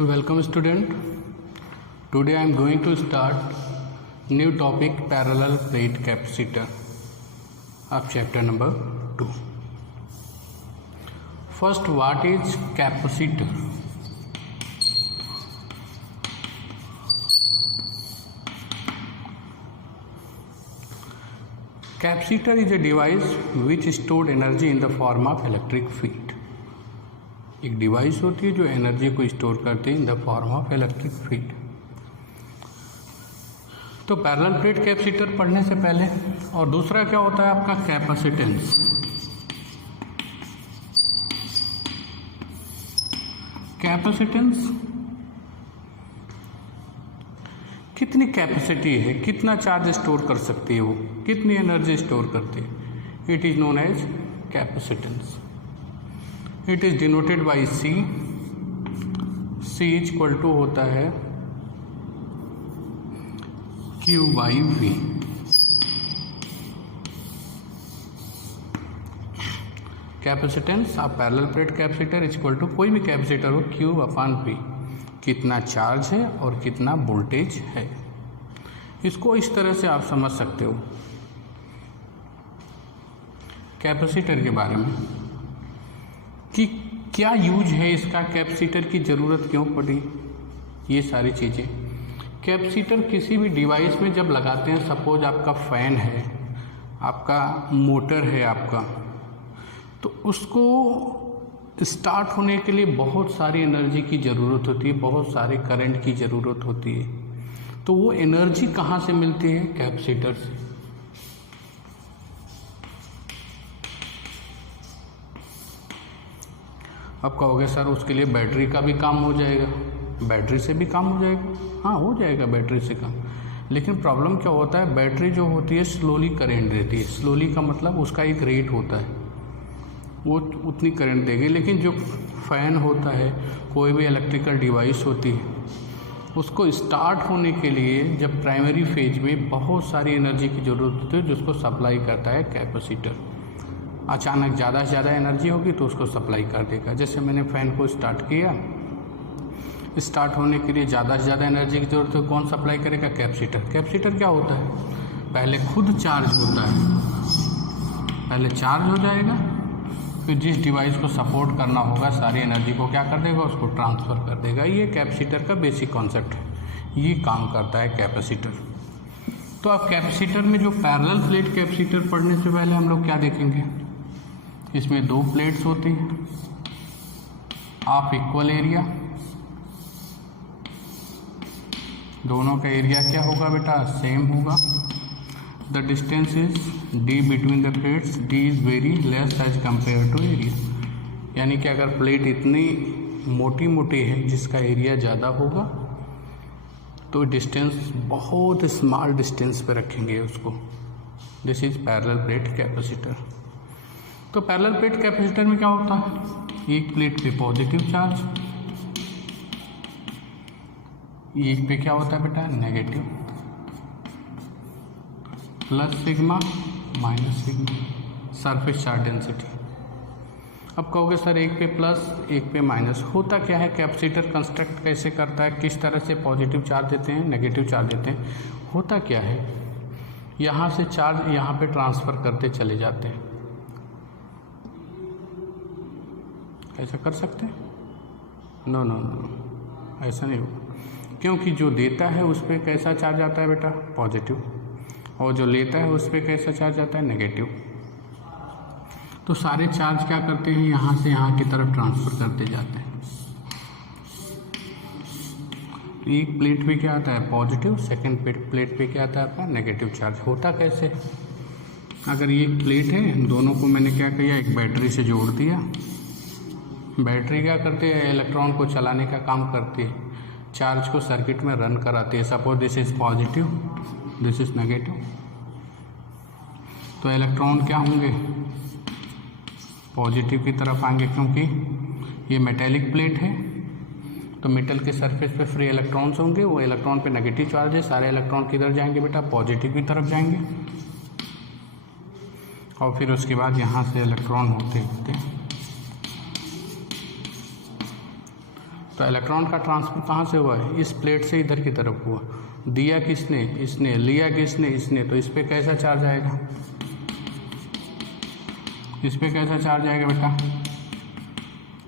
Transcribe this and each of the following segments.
Welcome student. Today I am going to start new topic parallel plate capacitor of chapter number 2. First, what is capacitor? Capacitor is a device which stored energy in the form of electric field. एक device होती है जो energy को store करती है in the form of electric field. तो parallel plate capacitor पढ़ने से पहले, और दूसरा क्या होता है आपका कैपेसिटेंस। कैपेसिटेंस कितनी कैपेसिटी है, कितना चार्ज स्टोर कर सकती है, वो कितनी एनर्जी स्टोर करती है, it is known as capacitance. It is denoted by C. C is equal to होता है Q by V. Capacitance of parallel plate capacitor is equal to कोई भी कैपेसिटर हो क्यू अपॉन वी, कितना charge है और कितना वोल्टेज है। इसको इस तरह से आप समझ सकते हो कैपेसिटर के बारे में कि क्या यूज है इसका, कैपेसिटर की ज़रूरत क्यों पड़ी, ये सारी चीज़ें। कैपेसिटर किसी भी डिवाइस में जब लगाते हैं, सपोज आपका फ़ैन है, आपका मोटर है आपका, तो उसको स्टार्ट होने के लिए बहुत सारी एनर्जी की ज़रूरत होती है, बहुत सारे करंट की ज़रूरत होती है। तो वो एनर्जी कहाँ से मिलती है? कैपेसिटर से। अब कहोगे सर उसके लिए बैटरी का भी काम हो जाएगा, बैटरी से भी काम हो जाएगा। हाँ, हो जाएगा बैटरी से काम, लेकिन प्रॉब्लम क्या होता है, बैटरी जो होती है स्लोली करंट देती है। स्लोली का मतलब उसका एक रेट होता है, वो उतनी करंट देगी। लेकिन जो फ़ैन होता है, कोई भी इलेक्ट्रिकल डिवाइस होती है, उसको स्टार्ट होने के लिए जब प्राइमरी फेज में बहुत सारी एनर्जी की ज़रूरत होती है, जिसको सप्लाई करता है कैपेसिटर। अचानक ज़्यादा से ज़्यादा एनर्जी होगी तो उसको सप्लाई कर देगा। जैसे मैंने फ़ैन को स्टार्ट किया, स्टार्ट होने के लिए ज़्यादा से ज़्यादा एनर्जी की ज़रूरत है, कौन सप्लाई करेगा? कैपेसिटर। कैपेसिटर क्या होता है, पहले खुद चार्ज होता है, पहले चार्ज हो जाएगा, फिर जिस डिवाइस को सपोर्ट करना होगा सारी एनर्जी को क्या कर देगा, उसको ट्रांसफ़र कर देगा। ये कैपेसिटर का बेसिक कॉन्सेप्ट है, ये काम करता है कैपेसिटर। तो अब कैपेसिटर में जो पैरेलल प्लेट कैपेसिटर पढ़ने से पहले हम लोग क्या देखेंगे, इसमें दो प्लेट्स होती हैं ऑफ इक्वल एरिया। दोनों का एरिया क्या होगा बेटा? सेम होगा। The distance is D between the plates, D is very less as compare to area. यानी कि अगर प्लेट इतनी मोटी मोटी है जिसका एरिया ज़्यादा होगा, तो डिस्टेंस बहुत स्मॉल डिस्टेंस पे रखेंगे उसको। This is parallel plate capacitor. तो पैरेलल प्लेट कैपेसिटर में क्या होता है, एक प्लेट पे पॉजिटिव चार्ज, एक पे क्या होता है बेटा? Negative. Plus sigma minus sigma, surface charge density. अब कहोगे सर एक पे प्लस एक पे माइनस, होता क्या है, कैपेसिटर कंस्ट्रक्ट कैसे करता है, किस तरह से पॉजिटिव चार्ज देते हैं, नेगेटिव चार्ज देते हैं। होता क्या है, यहाँ से चार्ज यहाँ पे ट्रांसफ़र करते चले जाते हैं। ऐसा कर सकते हैं? नो नो नो, ऐसा नहीं होगा, क्योंकि जो देता है उस पर कैसा चार्ज आता है बेटा? पॉजिटिव। और जो लेता है उस पर कैसा चार्ज आता है? नेगेटिव। तो सारे चार्ज क्या करते हैं, यहाँ से यहाँ की तरफ ट्रांसफ़र करते जाते हैं। तो एक प्लेट पे क्या आता है? पॉजिटिव। सेकेंड प्लेट पे क्या आता है आपका? Negative charge. होता कैसे, अगर ये प्लेट है, दोनों को मैंने क्या किया, एक बैटरी से जोड़ दिया। बैटरी क्या करती है? इलेक्ट्रॉन को चलाने का काम करती है, चार्ज को सर्किट में रन कराती है। Suppose this is positive, this is negative. तो इलेक्ट्रॉन क्या होंगे? पॉजिटिव की तरफ आएंगे, क्योंकि ये मेटेलिक प्लेट है, तो मेटल के सरफेस पे फ्री इलेक्ट्रॉन्स होंगे। वो इलेक्ट्रॉन पे नेगेटिव चार्ज है, सारे इलेक्ट्रॉन किधर जाएंगे बेटा? पॉजिटिव की तरफ जाएंगे। और फिर उसके बाद यहाँ से इलेक्ट्रॉन होते होते तो इलेक्ट्रॉन का ट्रांसफर कहाँ से हुआ है? इस प्लेट से इधर की तरफ हुआ। दिया किसने? इसने। लिया किसने? इसने। तो इस पे कैसा चार्ज आएगा? इस पे कैसा चार्ज आएगा बेटा?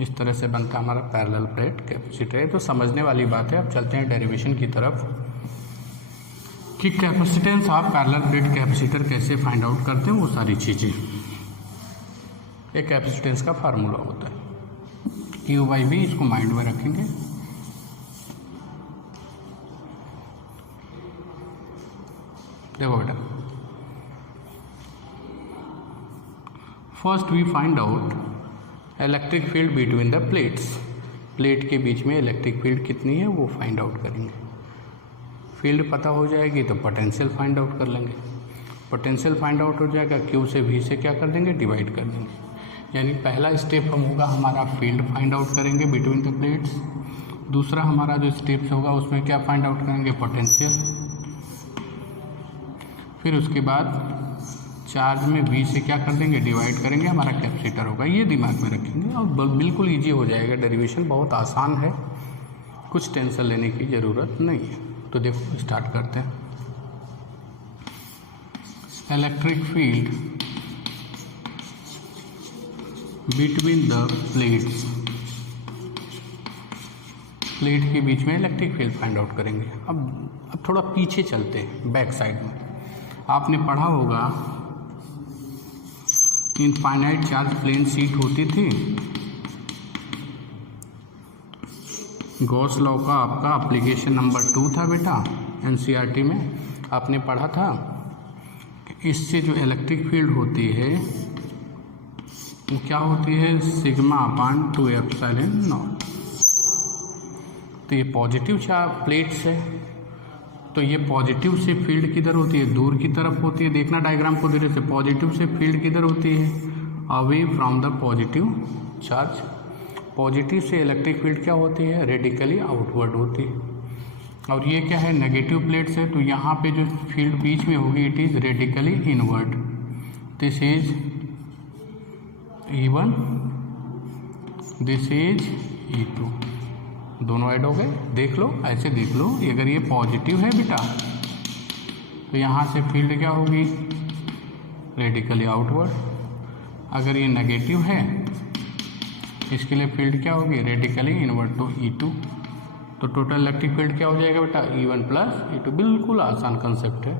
इस तरह से बनता हमारा पैरेलल प्लेट कैपेसिटर है। तो समझने वाली बात है। अब चलते हैं डेरिवेशन की तरफ कि capacitance of parallel plate capacitor कैसे फाइंड आउट करते हैं, वो सारी चीज़ें। एक कैपेसिटेंस का फार्मूला होता है Q/V, इसको माइंड में रखेंगे। देखो बेटा, first we find out electric field between the plates. Plate के बीच में इलेक्ट्रिक फील्ड कितनी है वो फाइंड आउट करेंगे। फील्ड पता हो जाएगी तो पोटेंशियल फाइंड आउट कर लेंगे। पोटेंशियल फाइंड आउट हो जाएगा, Q से V से क्या कर देंगे? डिवाइड कर देंगे। यानी पहला स्टेप हम होगा हमारा फील्ड फाइंड आउट करेंगे बिटवीन द प्लेट्स। दूसरा हमारा जो स्टेप्स होगा उसमें क्या फाइंड आउट करेंगे? पोटेंशियल। फिर उसके बाद चार्ज में V से क्या कर देंगे? डिवाइड करेंगे, हमारा कैपेसिटर होगा। ये दिमाग में रखेंगे और बिल्कुल ईजी हो जाएगा। डेरिवेशन बहुत आसान है, कुछ टेंशन लेने की ज़रूरत नहीं है। तो देखो स्टार्ट करते हैं। Electric field between the plates. Plate के बीच में इलेक्ट्रिक फील्ड फाइंड आउट करेंगे। अब थोड़ा पीछे चलते हैं, बैक साइड में। आपने पढ़ा होगा इनफाइनाइट चार्ज प्लेन शीट होती थी। गॉस लॉ का आपका एप्लीकेशन नंबर 2 था बेटा, NCERT में आपने पढ़ा था। इससे जो इलेक्ट्रिक फील्ड होती है वो क्या होती है? σ/2ε0। तो ये पॉजिटिव चार्ज प्लेट्स है, तो ये पॉजिटिव से फील्ड किधर होती है? दूर की तरफ होती है। देखना डायग्राम को धीरे से। पॉजिटिव से फील्ड किधर होती है? Away from the positive charge. Positive से इलेक्ट्रिक फील्ड क्या होती है? रेडिकली आउटवर्ड होती है। और ये क्या है? नेगेटिव प्लेट्स है, तो यहाँ पे जो फील्ड बीच में होगी it is radically inward. This is E1, this is E2। दोनों ऐड हो गए। देख लो, ऐसे देख लो। अगर ये पॉजिटिव है बेटा तो यहाँ से फील्ड क्या होगी? Radically outward. अगर ये नेगेटिव है इसके लिए फील्ड क्या होगी? रेडिकली इनवर्ड, तो E2। तो टोटल इलेक्ट्रिक फील्ड क्या हो जाएगा बेटा? E1 + E2। बिल्कुल आसान कंसेप्ट है।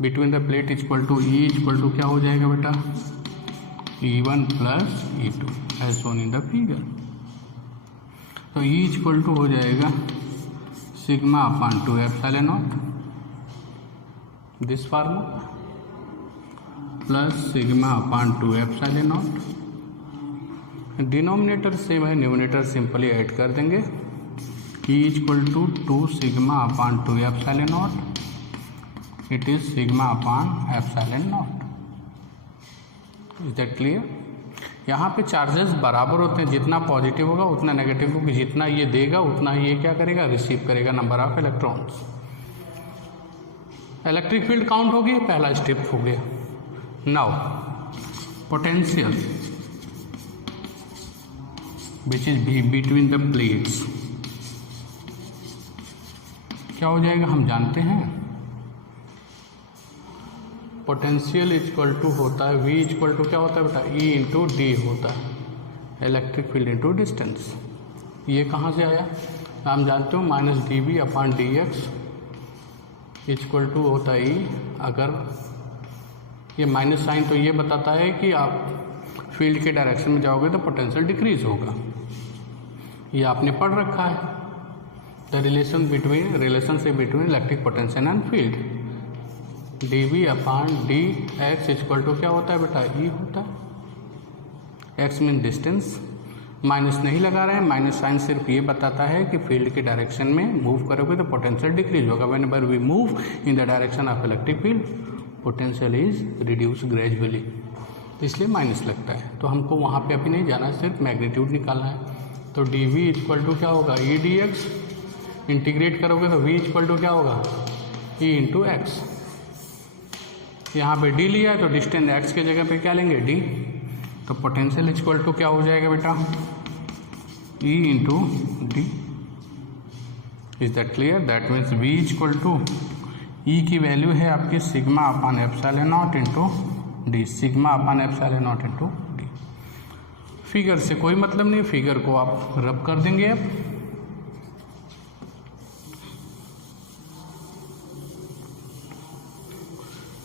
Between the plate equal to E equal to क्या हो जाएगा बेटा? E1 + E2 as shown in the figure. तो E इक्वल टू हो जाएगा σ/2ε0 this formula plus σ/2ε0। Denominator same है, न्यूमिनेटर सिंपली ऐड कर देंगे। E equal to 2 σ/2ε0, it is σ/ε0। Is that clear? यहाँ पे चार्जेस बराबर होते हैं। जितना पॉजिटिव होगा उतना नेगेटिव होगा। जितना ये देगा उतना ही ये क्या करेगा? रिसीव करेगा number of electrons. Electric field count होगी, पहला स्टेप हो गया। Now potential which is between the plates क्या हो जाएगा? हम जानते हैं पोटेंशियल इक्वल टू होता है V इक्वल टू क्या होता है बेटा? E इंटू डी होता है, इलेक्ट्रिक फील्ड इंटू डिस्टेंस। ये कहाँ से आया? हम जानते हो -dV/dx इक्वल टू होता है E। अगर ये माइनस साइन तो ये बताता है कि आप फील्ड के डायरेक्शन में जाओगे तो पोटेंशियल डिक्रीज होगा। ये आपने पढ़ रखा है, the relationship between electric potential and field. dV/dx equal to क्या होता है बेटा? E होता है। x मीन डिस्टेंस, माइनस नहीं लगा रहे हैं। माइनस साइन सिर्फ ये बताता है कि फील्ड के डायरेक्शन में मूव करोगे तो पोटेंशियल डिक्रीज होगा। Whenever we move in the direction of electric field potential is reduce gradually, इसलिए माइनस लगता है। तो हमको वहाँ पे अभी नहीं जाना है, सिर्फ मैग्नीट्यूड निकालना है। तो dV इक्वल टू क्या होगा? E dx। इंटीग्रेट करोगे तो V इक्वल टू क्या होगा? E into x. यहाँ पे d लिया है तो डिस्टेंस x के जगह पे क्या लेंगे? d। तो पोटेंशियल इक्वल टू क्या हो जाएगा बेटा? E into D. Is that clear? That means V is equal to E की वैल्यू है आपकी sigma upon epsilon not into D, sigma upon epsilon not into D. Figure से कोई मतलब नहीं, फिगर को आप रब कर देंगे। अब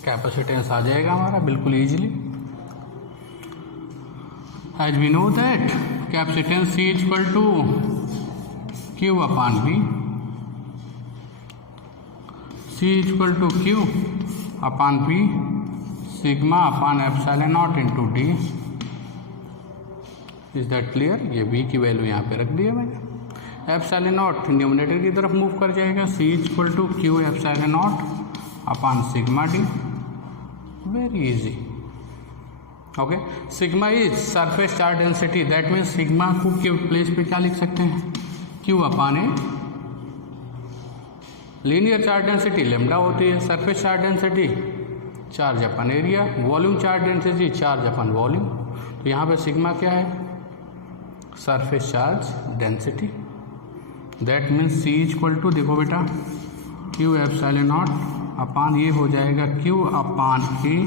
कैपेसिटेंस आ जाएगा हमारा बिल्कुल easily. As we know that capacitance C is equal to Q upon V, C is equal to Q upon P sigma upon epsilon not into D. Is that clear? ये V की value यहाँ पे रख दी है मैंने। Epsilon not numerator की तरफ move कर जाएगा, C is equal to Q epsilon naught upon sigma D. Very easy. Okay, sigma is surface charge density, that means sigma को Q प्लेस पे क्या लिख सकते हैं? Q upon A. Linear charge density lambda होती है, surface charge density charge upon area, volume charge density charge upon volume. तो यहाँ पे सिग्मा क्या है? Surface charge density. That means C is equal to, देखो बेटा, Q एप्सिलॉन नॉट अपान ये हो जाएगा Q upon A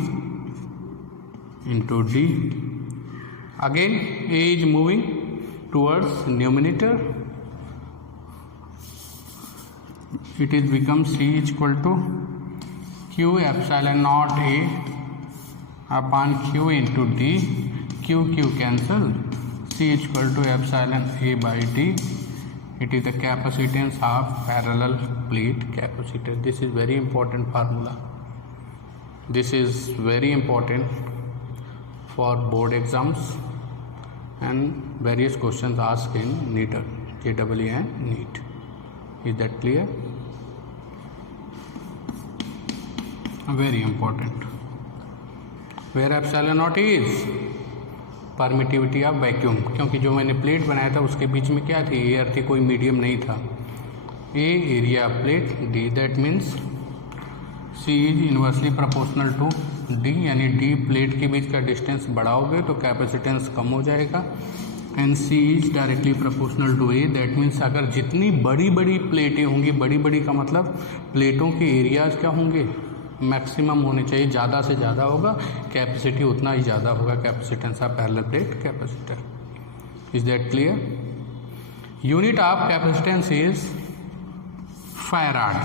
into D. Again A is moving towards numerator, it is become C is equal to Q epsilon naught A upon Q into D, Q cancel, C is equal to epsilon A by D. It is the capacitance of parallel plate capacitor. This is very important formula. This is very important for board exams and various questions asked in NEET, JEE and NEET. Is that clear? Very important. Where epsilon naught is permittivity of vacuum, क्योंकि जो मैंने plate बनाया था उसके बीच में क्या थी? Air थी, कोई मीडियम नहीं था। A area plate D, that means C is inversely proportional to D, यानी डी प्लेट के बीच का डिस्टेंस बढ़ाओगे तो कैपेसिटेंस कम हो जाएगा। And C is directly proportional to A, that means अगर जितनी बड़ी बड़ी प्लेटें होंगी, बड़ी बड़ी का मतलब प्लेटों के एरियाज क्या होंगे? मैक्सिमम होने चाहिए, ज़्यादा से ज़्यादा होगा, कैपेसिटी उतना ही ज़्यादा होगा, capacitance of parallel plate capacitor. Is that clear? Unit of capacitance is farad.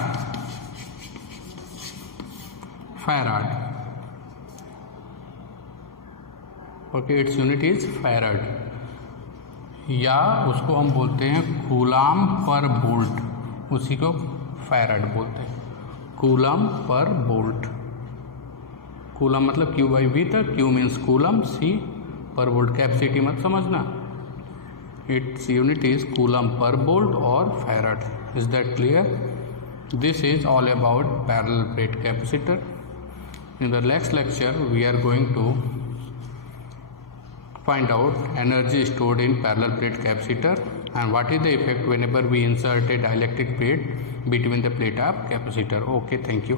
Farad, okay, it's unit is farad, या उसको हम बोलते हैं कूलाम पर वोल्ट, उसी को फैराड बोलते हैं, कूलम पर वोल्ट। कूलम मतलब Q बाई V तक, Q means coulomb, C per volt, capacity मत समझना, its unit is coulomb per volt और farad. Is that clear? This is all about parallel plate capacitor. In the next lecture we are going to find out energy stored in parallel plate capacitor and what is the effect whenever we insert a dielectric plate between the plate of capacitor. Okay, thank you.